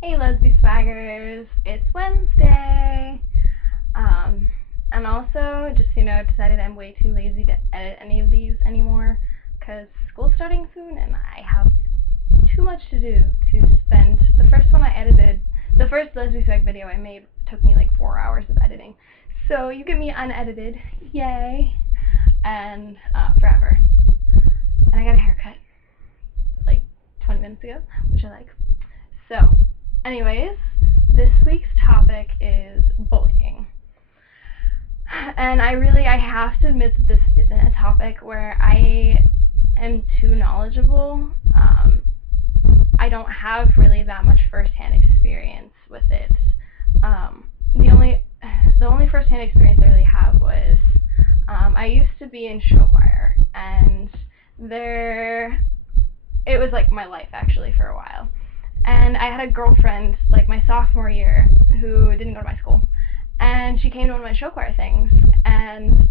Hey lesbswaggers, it's Wednesday. And also, just decided I'm way too lazy to edit any of these anymore because school's starting soon and I have too much to do to spend. The first one I edited, the first lesbswag video I made took me like 4 hours of editing. So you get me unedited, yay, and forever. And I got a haircut like 20 minutes ago, which I like. So, anyways, this week's topic is bullying. And I have to admit that this isn't a topic where I am too knowledgeable. I don't have really that much firsthand experience with it. The only firsthand experience I really have was I used to be in show choir, and it was like my life actually for a while. And I had a girlfriend like my sophomore year who didn't go to my school, and she came to one of my show choir things, and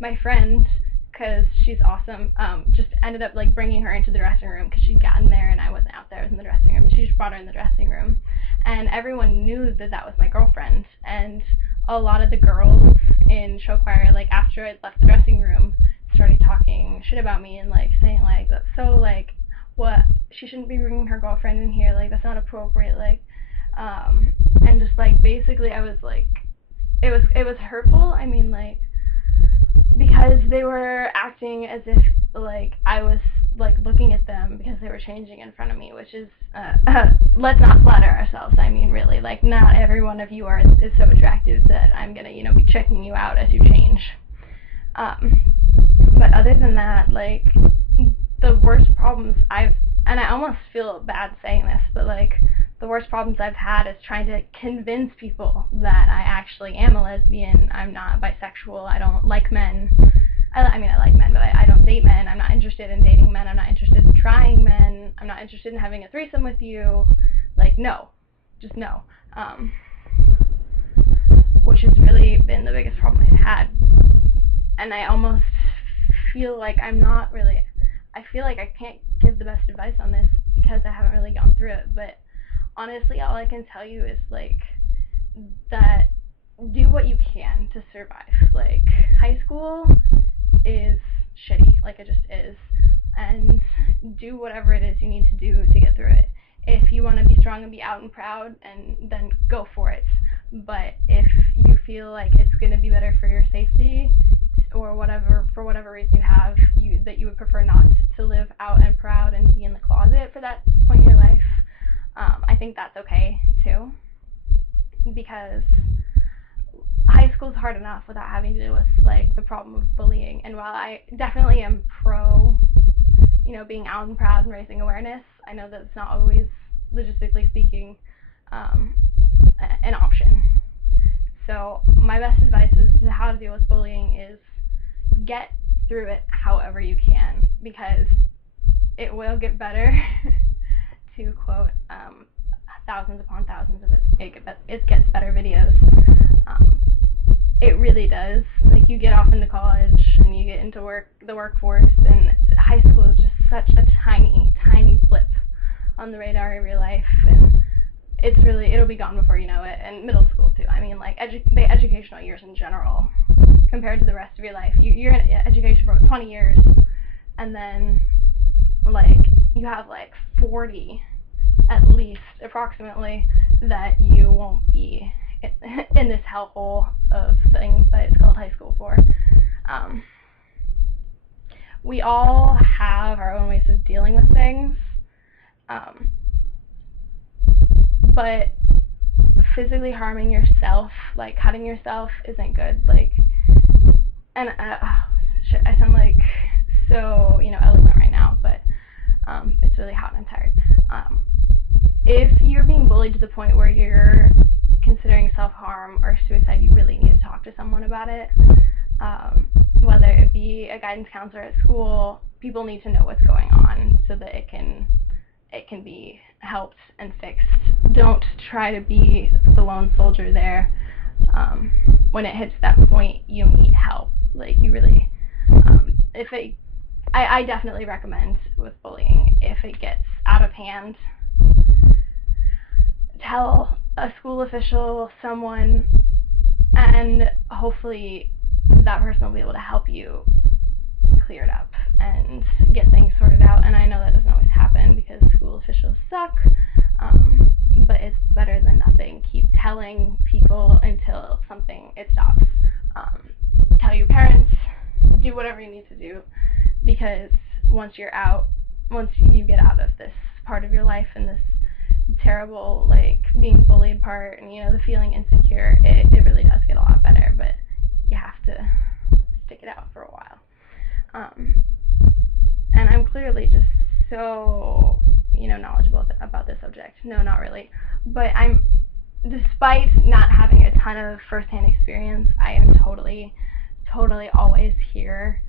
my friend, because she's awesome, just ended up like bringing her into the dressing room because she'd gotten there and I wasn't out there. I was in the dressing room, and she just brought her in the dressing room, and everyone knew that that was my girlfriend. And a lot of the girls in show choir, like after I'd left the dressing room, started talking shit about me and like saying like, that's so like, what, she shouldn't be bringing her girlfriend in here, like that's not appropriate, like and just like basically I was like, it was hurtful. I mean, like, because they were acting as if like I was like looking at them because they were changing in front of me, which is let's not flatter ourselves. I mean, really, like, not every one of you is so attractive that I'm gonna be checking you out as you change. But other than that, like, the worst problems and I almost feel bad saying this, but like the worst problems I've had is trying to convince people that I actually am a lesbian. I'm not bisexual. I don't like men. I mean, I like men, but I don't date men. I'm not interested in dating men. I'm not interested in trying men. I'm not interested in having a threesome with you. Like, no. Just no. Which has really been the biggest problem I've had. And I almost feel like I feel like I can't give the best advice on this because I haven't really gone through it. But honestly, all I can tell you is like that do what you can to survive. Like, high school is shitty, like it just is, and do whatever it is you need to do to get through it. If you want to be strong and be out and proud, and then go for it. But if you feel like it's going to be better for your safety, or whatever, for whatever reason that you would prefer not to live out and proud and be in the closet for that point in your life, I think that's okay too, because high school's hard enough without having to deal with like the problem of bullying. And while I definitely am pro, being out and proud and raising awareness, I know that it's not always, logistically speaking, an option. So my best advice as to how to deal with bullying is get through it however you can, because it will get better. To quote thousands upon thousands of it gets better videos. It really does. Like, you get off into college and you get into the workforce, and high school is just such a tiny, tiny blip on the radar of your life, and it'll be gone before you know it. And middle school too. I mean, like, the educational years in general, compared to the rest of your life, you're in education for 20 years, and then like you have like 40 at least, approximately, that you won't be in this hellhole of things that it's called high school for. We all have our own ways of dealing with things, but physically harming yourself, like cutting yourself, isn't good. Like, and shit, I sound like so eloquent right now, but it's really hot and I'm tired. If you're being bullied to the point where you're considering self-harm or suicide, you really need to talk to someone about it. Whether it be a guidance counselor at school, people need to know what's going on so that it can be helped and fixed. Don't try to be the lone soldier there. When it hits that point, you need help. Like, you really, I definitely recommend with bullying, if it gets out of hand, tell a school official, someone, and hopefully that person will be able to help you clear it up and get things sorted out. And I know that doesn't always happen because school officials suck, but it's better than nothing. Keep telling people until it stops. Tell your parents, do whatever you need to do, because once you get out of this part of your life and this terrible, like, being bullied part and, the feeling insecure, it really does get a lot better, but you have to stick it out for a while. And I'm clearly just so, knowledgeable about this subject. No, not really. But despite not having a ton of firsthand experience, I am totally always here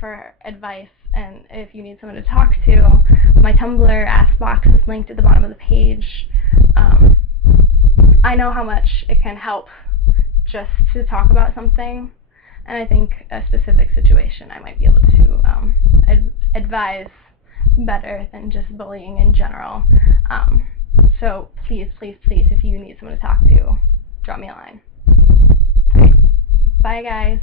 for advice. And if you need someone to talk to, my Tumblr Ask Box is linked at the bottom of the page. I know how much it can help just to talk about something, and I think a specific situation I might be able to advise better than just bullying in general. So please, if you need someone to talk to, drop me a line. All right. Bye, guys.